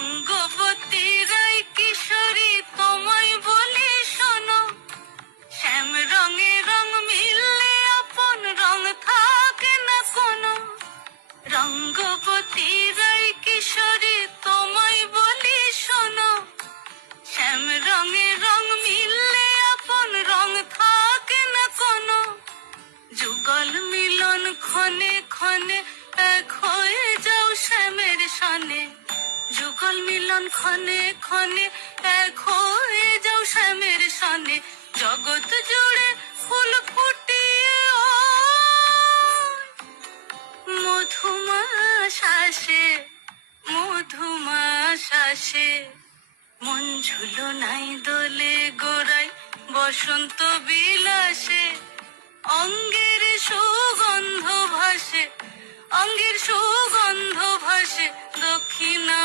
রঙ্গবতী রায় কিশোরী তোমায় বলি শোনো, শ্যাম রঙে রং মিললে আপন রং থাকে না কোনো। রঙ্গবতী রায় কিশোরী তোমায় বলি শোনো, শ্যাম রঙে রং মিললে আপন রং থাকে না কোনো। যুগল মিলন ক্ষণে ক্ষণে এক হয়ে যাও শ্যামের সনে, যুগল মিলন ক্ষণে ক্ষণে এক হয়ে যাও শ্যামের সনে। জগৎ জুড়ে ফুল ফুটিয়ে মধুমাস আসে, মধুমাস আসে। মন ঝুলো নাই দোলে গোড়ায় বসন্ত বিলাসে, অঙ্গের সুগন্ধ ভাসে, অঙ্গের সুগন্ধ ভাসে দক্ষিণা